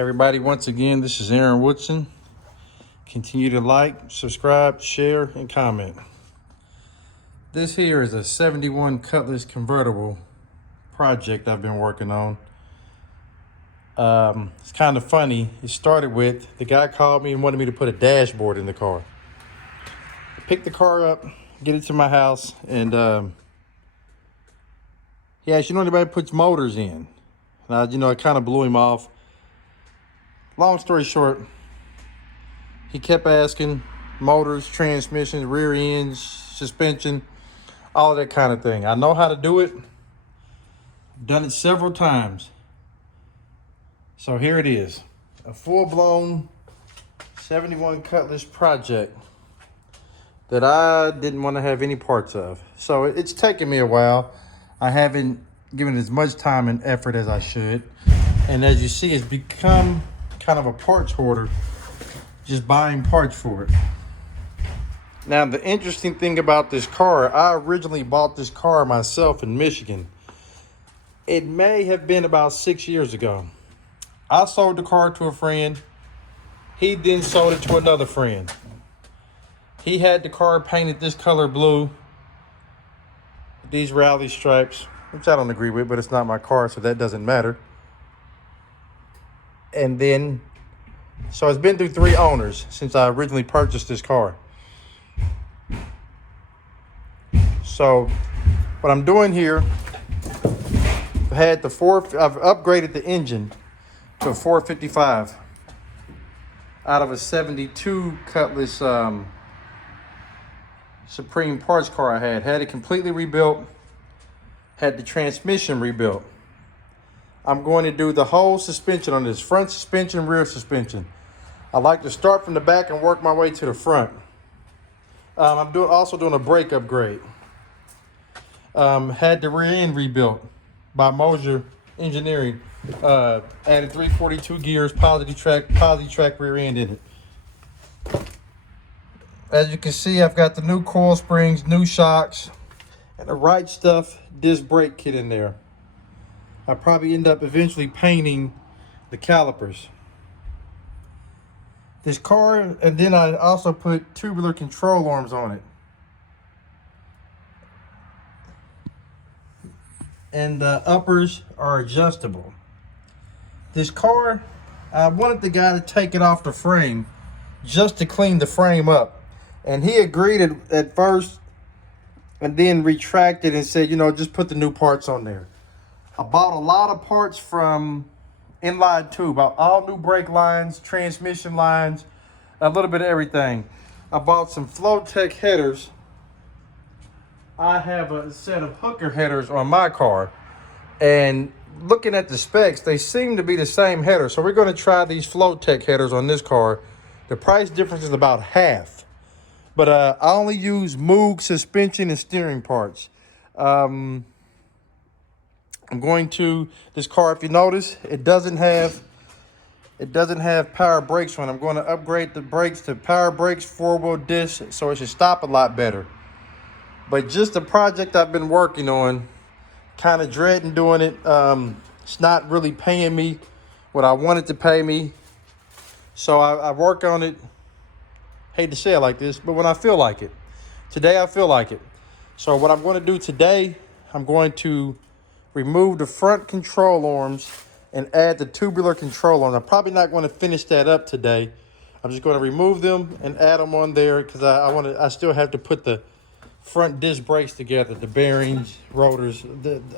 Everybody, once again, this is Aaron Woodson. Continue to like, subscribe, share, and comment. This here is a 71 Cutlass Convertible project I've been working on. It's kind of funny. It started with, the guy called me and wanted me to put a dashboard in the car. I picked the car up, get it to my house, and he asked, anybody puts motors in? And it kind of blew him off. Long story short, he kept asking motors, transmissions, rear ends, suspension, all of that kind of thing. I know how to do it. I've done it several times. So here it is, a full-blown 71 Cutlass project that I didn't want to have any parts of. So it's taken me a while. I haven't given it as much time and effort as I should. And as you see, it's become kind of a parts hoarder, just buying parts for it. Now, the interesting thing about this car, I originally bought this car myself in Michigan. It may have been about 6 years ago. I sold the car to a friend. He then sold it to another friend. He had the car painted this color blue, these rally stripes, which I don't agree with, but it's not my car, so that doesn't matter. And then, so it's been through 3 owners since I originally purchased this car. So what I'm doing here, I've upgraded the engine to a 455 out of a 72 Cutlass Supreme parts car I had it completely rebuilt, had the transmission rebuilt. I'm going to do the whole suspension on this, front suspension, rear suspension. I like to start from the back and work my way to the front. I'm also doing a brake upgrade. Had the rear end rebuilt by Moser Engineering. Added 342 gears, poly track rear end in it. As you can see, I've got the new coil springs, new shocks, and the Right Stuff disc brake kit in there. I'll probably end up eventually painting the calipers. This car, and then I also put tubular control arms on it. And the uppers are adjustable. This car, I wanted the guy to take it off the frame just to clean the frame up. And he agreed at first and then retracted and said, just put the new parts on there. I bought a lot of parts from Inline Tube, all new brake lines, transmission lines, a little bit of everything. I bought some Flowtech headers. I have a set of hooker headers on my car, and looking at the specs, they seem to be the same header. So we're going to try these Flowtech headers on this car. The price difference is about half, but I only use Moog suspension and steering parts. I'm going to, this car, if you notice, it doesn't have power brakes on. I'm going to upgrade the brakes to power brakes, 4-wheel disc, so it should stop a lot better. But just the project I've been working on, kind of dreading doing it. It's not really paying me what I wanted to pay me. So I work on it, hate to say it like this, but when I feel like it. Today I feel like it. So what I'm going to do today, I'm going to remove the front control arms and add the tubular control arms. I'm probably not going to finish that up today. I'm just going to remove them and add them on there because I still have to put the front disc brakes together, the bearings, rotors,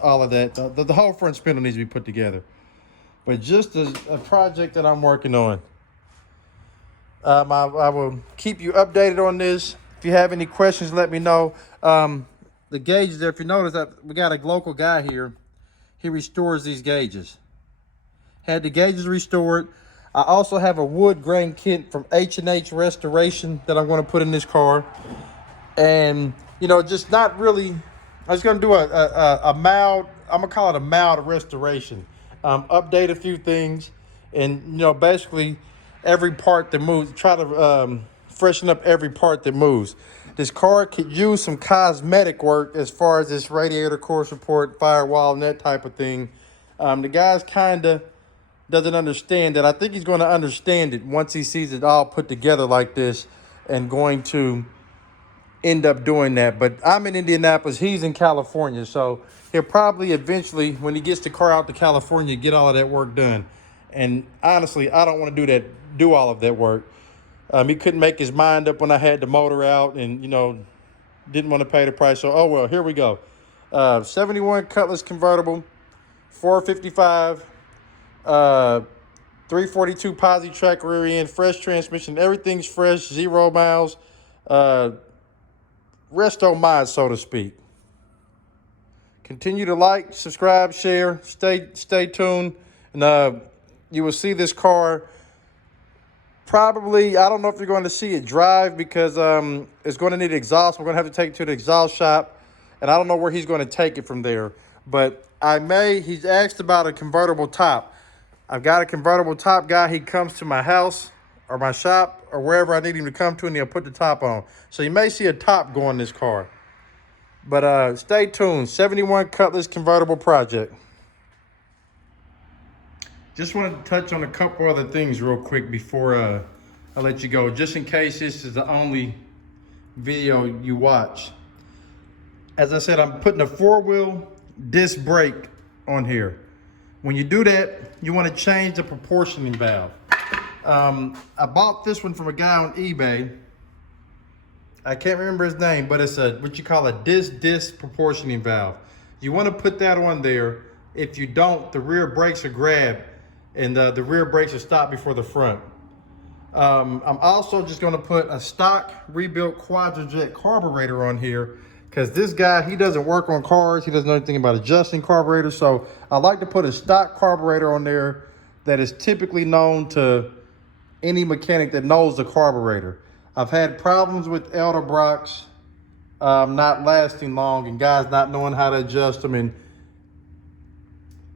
all of that. The whole front spindle needs to be put together. But just a project that I'm working on. I will keep you updated on this. If you have any questions, let me know. The gauges there, if you notice that we got a local guy here. He restores these gauges. Had the gauges restored. I also have a wood grain kit from H&H Restoration that I'm going to put in this car. And, just not really, I was going to do a mild, I'm going to call it a mild restoration. Update a few things. And, basically every part that moves, try to freshen up every part that moves. This car could use some cosmetic work as far as this radiator core support, firewall, and that type of thing. The guy's kind of doesn't understand that. I think he's going to understand it once he sees it all put together like this, and going to end up doing that. But I'm in Indianapolis, he's in California, so he'll probably eventually, when he gets the car out to California, get all of that work done. And honestly, I don't want to do all of that work. He couldn't make his mind up when I had the motor out, and didn't want to pay the price. So, oh well, here we go. 71 Cutlass Convertible, 455, 342 posi track rear end, fresh transmission, everything's fresh, 0 miles, resto mod, so to speak. Continue to like, subscribe, share, stay tuned, and you will see this car. Probably, I don't know if you're going to see it drive, because it's going to need exhaust. We're going to have to take it to the exhaust shop, and I don't know where he's going to take it from there. But he's asked about a convertible top. I've got a convertible top guy. He comes to my house or my shop or wherever I need him to come to, and he'll put the top on. So you may see a top go on this car. But stay tuned. 71 Cutlass Convertible project. Just wanted to touch on a couple other things real quick before I let you go, just in case this is the only video you watch. As I said, I'm putting a 4-wheel disc brake on here. When you do that, you want to change the proportioning valve. I bought this one from a guy on eBay. I can't remember his name, but it's what you call a disc proportioning valve. You want to put that on there. If you don't, the rear brakes are grabbed, and the rear brakes are stopped before the front. I'm also just going to put a stock rebuilt Quadrajet carburetor on here, because this guy, he doesn't work on cars. He doesn't know anything about adjusting carburetors. So I like to put a stock carburetor on there that is typically known to any mechanic that knows the carburetor. I've had problems with Elderbrocs not lasting long, and guys not knowing how to adjust them, and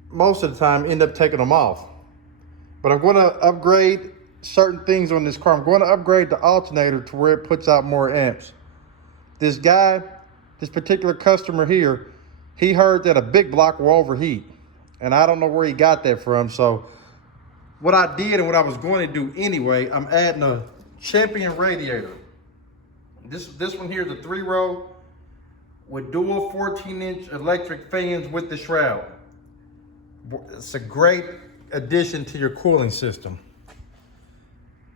most of the time end up taking them off. But I'm going to upgrade certain things on this car. I'm going to upgrade the alternator to where it puts out more amps. This guy, this particular customer here, he heard that a big block will overheat, and I don't know where he got that from. So what I did, and what I was going to do anyway, I'm adding a Champion radiator. This one here is a 3-row with dual 14-inch electric fans with the shroud. It's a great addition to your cooling system.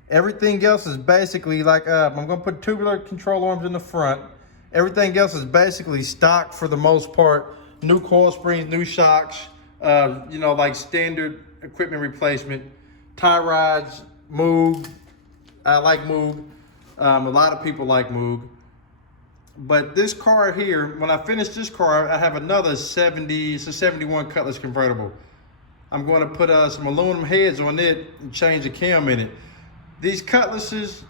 Everything else is basically like, I'm going to put tubular control arms in the front. Everything else is basically stock for the most part. New coil springs, new shocks, like standard equipment replacement. Tie rods, Moog. I like Moog. A lot of people like Moog. But this car here, when I finish this car, I have another 71 Cutlass Convertible. I'm going to put some aluminum heads on it and change the cam in it. These Cutlasses,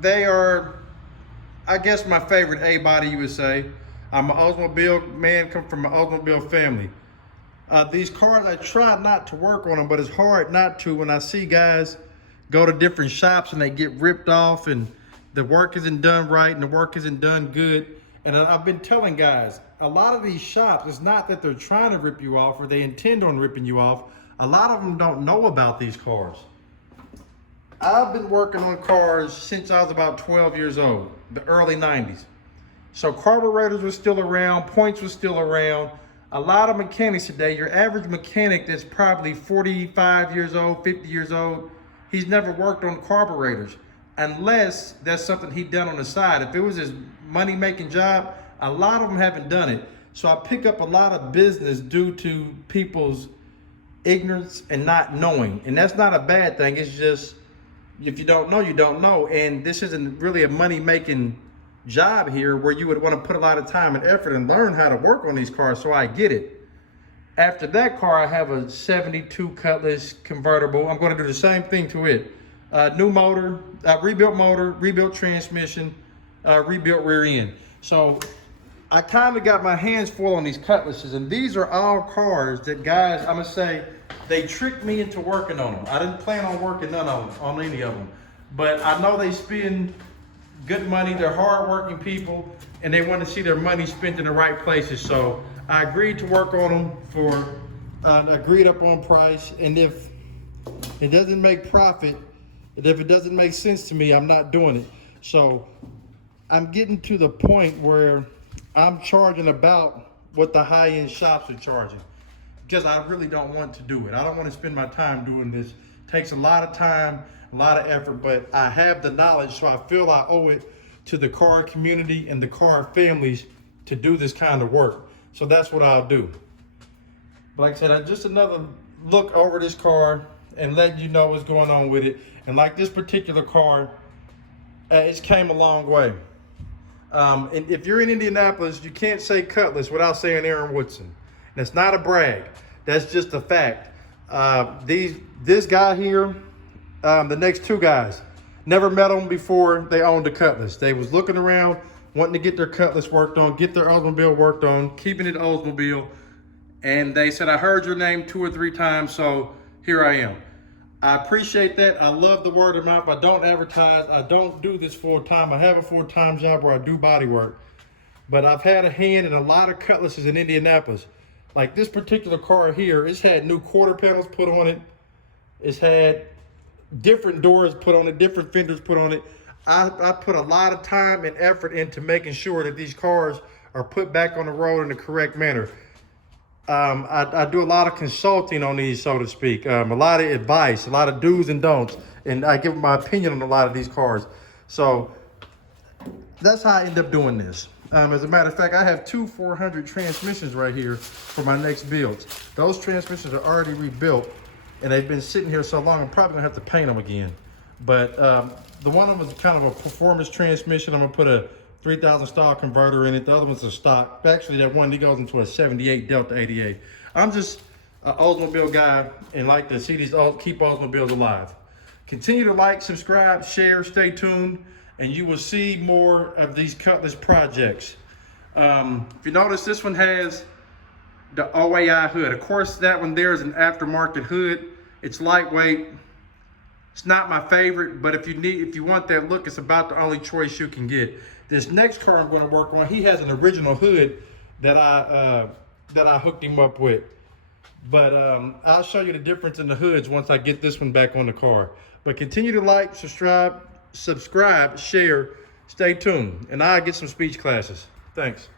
they are, I guess, my favorite A-body, you would say. I'm an Oldsmobile man, come from an Oldsmobile family. These cars, I try not to work on them, but it's hard not to when I see guys go to different shops and they get ripped off, and the work isn't done right and the work isn't done good. And I've been telling guys, a lot of these shops, it's not that they're trying to rip you off or they intend on ripping you off. A lot of them don't know about these cars. I've been working on cars since I was about 12 years old, the early 90s. So carburetors were still around, points were still around. A lot of mechanics today, your average mechanic that's probably 45 years old, 50 years old, he's never worked on carburetors, unless that's something he done on the side. If it was his money-making job, a lot of them haven't done it. So I pick up a lot of business due to people's ignorance and not knowing. And that's not a bad thing. It's just, if you don't know, you don't know. And this isn't really a money-making job here where you would want to put a lot of time and effort and learn how to work on these cars, so I get it. After that car, I have a 72 Cutlass Convertible. I'm going to do the same thing to it. New motor, rebuilt transmission, rebuilt rear end. So I kind of got my hands full on these Cutlasses, and these are all cars that guys, I'm going to say, they tricked me into working on them. I didn't plan on working on any of them, but I know they spend good money. They're hardworking people, and they want to see their money spent in the right places. So I agreed to work on them for an agreed upon price. And if It doesn't make profit. And if it doesn't make sense to me, I'm not doing it. So I'm getting to the point where I'm charging about what the high-end shops are charging, because I really don't want to do it. I don't want to spend my time doing this. It takes a lot of time, a lot of effort, but I have the knowledge, so I feel I owe it to the car community and the car families to do this kind of work. So that's what I'll do. But like I said, just another look over this car and letting you know what's going on with it. And like this particular car, it's came a long way. And if you're in Indianapolis, you can't say Cutlass without saying Aaron Woodson. And it's not a brag. That's just a fact. This guy here, the next two guys, never met them before they owned a Cutlass. They was looking around, wanting to get their Cutlass worked on, get their Oldsmobile worked on, keeping it Oldsmobile. And they said, I heard your name 2 or 3 times, so here I am. I appreciate that. I love the word of mouth. I don't advertise. I don't do this full time. I have a full-time job where I do body work. But I've had a hand in a lot of Cutlasses in Indianapolis. Like this particular car here, it's had new quarter panels put on it. It's had different doors put on it, different fenders put on it. I put a lot of time and effort into making sure that these cars are put back on the road in the correct manner. I do a lot of consulting on these, so to speak, a lot of advice, a lot of do's and don'ts, and I give my opinion on a lot of these cars. So that's how I end up doing this. As a matter of fact, I have 2 400 transmissions right here for my next builds. Those transmissions are already rebuilt, and they've been sitting here so long, I'm probably gonna have to paint them again. But the one of them is kind of a performance transmission. I'm gonna put a 3000 style converter in it. The other one's a stock. Actually, that one, he goes into a 78 Delta 88. I'm just an Oldsmobile guy and like to see these, keep Oldsmobiles alive. Continue to like, subscribe, share, stay tuned, and you will see more of these Cutlass projects. If you notice, this one has the OAI hood. Of course, that one there is an aftermarket hood. It's lightweight. It's not my favorite, but if you want that look, it's about the only choice you can get. This next car I'm going to work on, he has an original hood that I hooked him up with. But I'll show you the difference in the hoods once I get this one back on the car. But continue to like, subscribe, share, stay tuned, and I'll get some speech classes. Thanks.